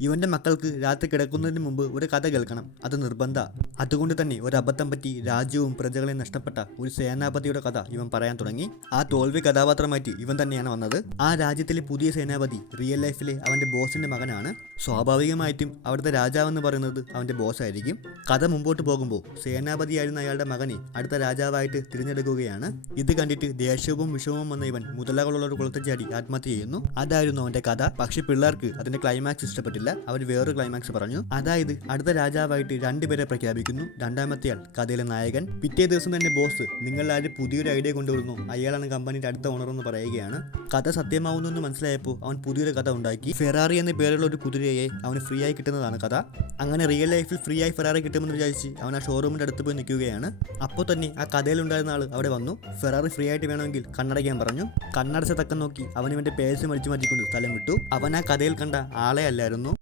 ഇവന്റെ മക്കൾക്ക് രാത്രി കിടക്കുന്നതിന് മുമ്പ് ഒരു കഥ കേൾക്കണം, അത് നിർബന്ധ. അതുകൊണ്ട് തന്നെ ഒരു അബദ്ധം പറ്റി രാജ്യവും പ്രജകളെയും നഷ്ടപ്പെട്ട ഒരു സേനാപതിയുടെ കഥ ഇവൻ പറയാൻ തുടങ്ങി. ആ തോൽവി കഥാപാത്രമായിട്ട് ഇവൻ തന്നെയാണ് വന്നത്. ആ രാജ്യത്തിലെ പുതിയ സേനാപതി റിയൽ ലൈഫിലെ അവന്റെ ബോസിന്റെ മകനാണ്. സ്വാഭാവികമായിട്ടും അവിടുത്തെ രാജാവെന്ന് പറയുന്നത് അവന്റെ ബോസ് ആയിരിക്കും. കഥ മുമ്പോട്ട് പോകുമ്പോൾ സേനാപതിയായിരുന്ന അയാളുടെ മകനെ അടുത്ത രാജാവായിട്ട് തിരഞ്ഞെടുക്കുകയാണ്. ഇത് കണ്ടിട്ട് ദേഷ്യവും വിഷമവും വന്ന ഇവൻ മുതലകളുള്ള ഒരു കുളത്തിൽ ചാടി ആത്മഹത്യ ചെയ്യുന്നു. അതായിരുന്നു അവന്റെ കഥ. പക്ഷെ പിള്ളേർക്ക് അതിന്റെ ക്ലൈമാക്സ് ഇഷ്ടപ്പെട്ടില്ല. അവർ വേറൊരു ക്ലൈമാക്സ് പറഞ്ഞു. അതായത് അടുത്ത രാജാവായിട്ട് രണ്ടുപേരെ പ്രഖ്യാപിക്കുന്നു. രണ്ടാമത്തെ ആൾ കഥയിലെ നായകൻ. പിറ്റേ ദിവസം തന്നെ ബോസ് നിങ്ങളാരും പുതിയൊരു ഐഡിയ കൊണ്ടുവരുന്നു, അയാളാണ് കമ്പനിയുടെ അടുത്ത ഓണർ എന്ന് പറയുകയാണ്. കഥ സത്യമാവുന്നു എന്ന് മനസ്സിലായപ്പോൾ അവൻ പുതിയൊരു കഥ ഉണ്ടാക്കി. ഫെറാറി എന്ന പേരുള്ള ഒരു കുതിരയെ അവന് ഫ്രീ ആയി കിട്ടുന്നതാണ് കഥ. അങ്ങനെ റിയൽ ലൈഫിൽ ഫ്രീ ആയി ഫെറാറി കിട്ടുമെന്ന് വിചാരിച്ച് അവൻ ആ ഷോറൂമിന്റെ അടുത്ത് പോയി നിൽക്കുകയാണ്. അപ്പോൾ തന്നെ ആ കഥയിലുണ്ടായിരുന്ന ആൾ അവിടെ വന്നു. ഫെറാറി ഫ്രീ ആയിട്ട് വേണമെങ്കിൽ കണ്ണടയ്ക്കാൻ പറഞ്ഞു. കണ്ണടച്ച തക്കം നോക്കി അവൻ ഇവന്റെ പേഴ്സ് മടിച്ചു മാറ്റിക്കൊണ്ട് സ്ഥലം വിട്ടു. അവൻ ആ കഥയിൽ കണ്ട ആളെ അല്ലായിരുന്നു.